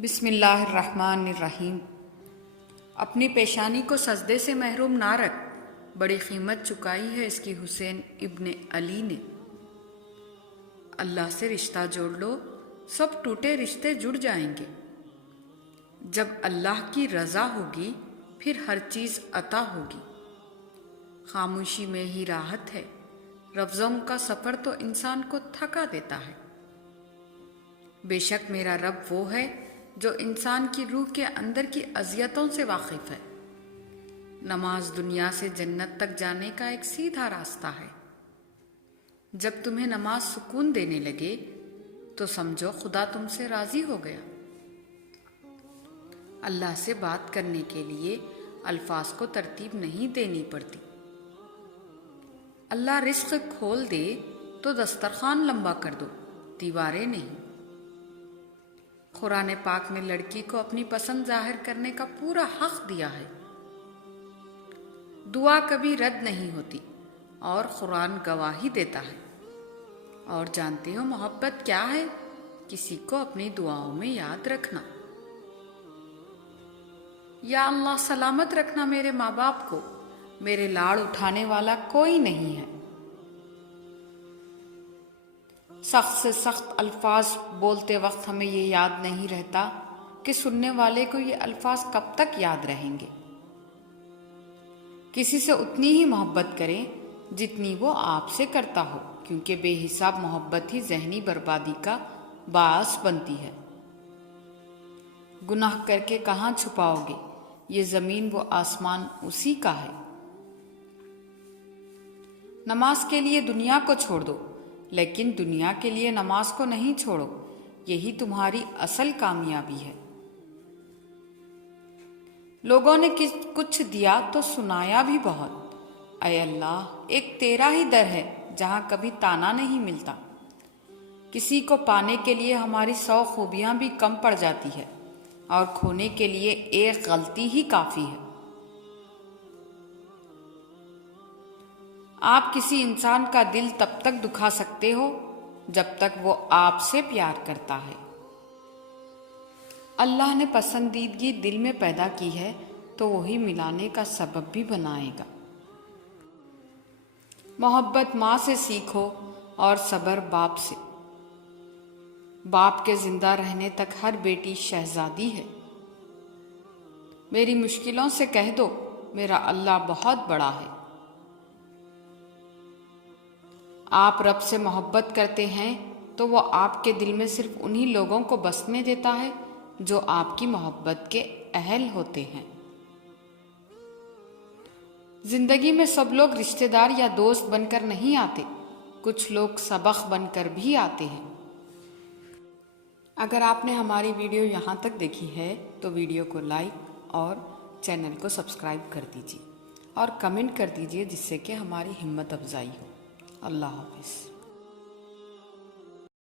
बिस्मिल्लाहिर्रहमानिर्रहीम। अपनी पेशानी को सजदे से महरूम ना रख, बड़ी कीमत चुकाई है इसकी हुसैन इब्ने अली ने। अल्लाह से रिश्ता जोड़ लो, सब टूटे रिश्ते जुड़ जाएंगे। जब अल्लाह की रज़ा होगी फिर हर चीज़ अता होगी। खामोशी में ही राहत है, लफ्ज़ों का सफ़र तो इंसान को थका देता है। बेशक मेरा रब वो है जो इंसान की रूह के अंदर की अज़ियतों से वाकिफ़ है। नमाज दुनिया से जन्नत तक जाने का एक सीधा रास्ता है। जब तुम्हें नमाज सुकून देने लगे तो समझो खुदा तुमसे राज़ी हो गया। अल्लाह से बात करने के लिए अल्फाज को तरतीब नहीं देनी पड़ती। अल्लाह रिज़्क़ खोल दे तो दस्तरखान लंबा कर दो, दीवारें नहीं। कुरान पाक में लड़की को अपनी पसंद जाहिर करने का पूरा हक दिया है। दुआ कभी रद्द नहीं होती और कुरान गवाही देता है। और जानते हो मोहब्बत क्या है? किसी को अपनी दुआओं में याद रखना। या अल्लाह सलामत रखना मेरे माँ बाप को, मेरे लाड़ उठाने वाला कोई नहीं है। सख्त से सख्त अल्फाज बोलते वक्त हमें ये याद नहीं रहता कि सुनने वाले को ये अल्फाज कब तक याद रहेंगे। किसी से उतनी ही मोहब्बत करें जितनी वो आपसे करता हो, क्योंकि बेहिसाब मोहब्बत ही जहनी बर्बादी का बास बनती है। गुनाह करके कहाँ छुपाओगे? ये जमीन वो आसमान उसी का है। नमाज के लिए दुनिया को छोड़ दो, लेकिन दुनिया के लिए नमाज को नहीं छोड़ो। यही तुम्हारी असल कामयाबी है। लोगों ने कुछ दिया तो सुनाया भी बहुत। अय अल्लाह, एक तेरा ही दर है जहां कभी ताना नहीं मिलता। किसी को पाने के लिए हमारी 100 खूबियां भी कम पड़ जाती है और खोने के लिए एक गलती ही काफी है। आप किसी इंसान का दिल तब तक दुखा सकते हो जब तक वो आपसे प्यार करता है। अल्लाह ने पसंदीदगी दिल में पैदा की है तो वही मिलाने का सबब भी बनाएगा। मोहब्बत माँ से सीखो और सब्र बाप से। बाप के जिंदा रहने तक हर बेटी शहजादी है। मेरी मुश्किलों से कह दो, मेरा अल्लाह बहुत बड़ा है। आप रब से मोहब्बत करते हैं तो वो आपके दिल में सिर्फ उन्हीं लोगों को बसने देता है जो आपकी मोहब्बत के अहल होते हैं। जिंदगी में सब लोग रिश्तेदार या दोस्त बनकर नहीं आते, कुछ लोग सबक बनकर भी आते हैं। अगर आपने हमारी वीडियो यहाँ तक देखी है तो वीडियो को लाइक और चैनल को सब्सक्राइब कर दीजिए और कमेंट कर दीजिए, जिससे कि हमारी हिम्मत अफजाई हो। अल्लाह हाफिज़।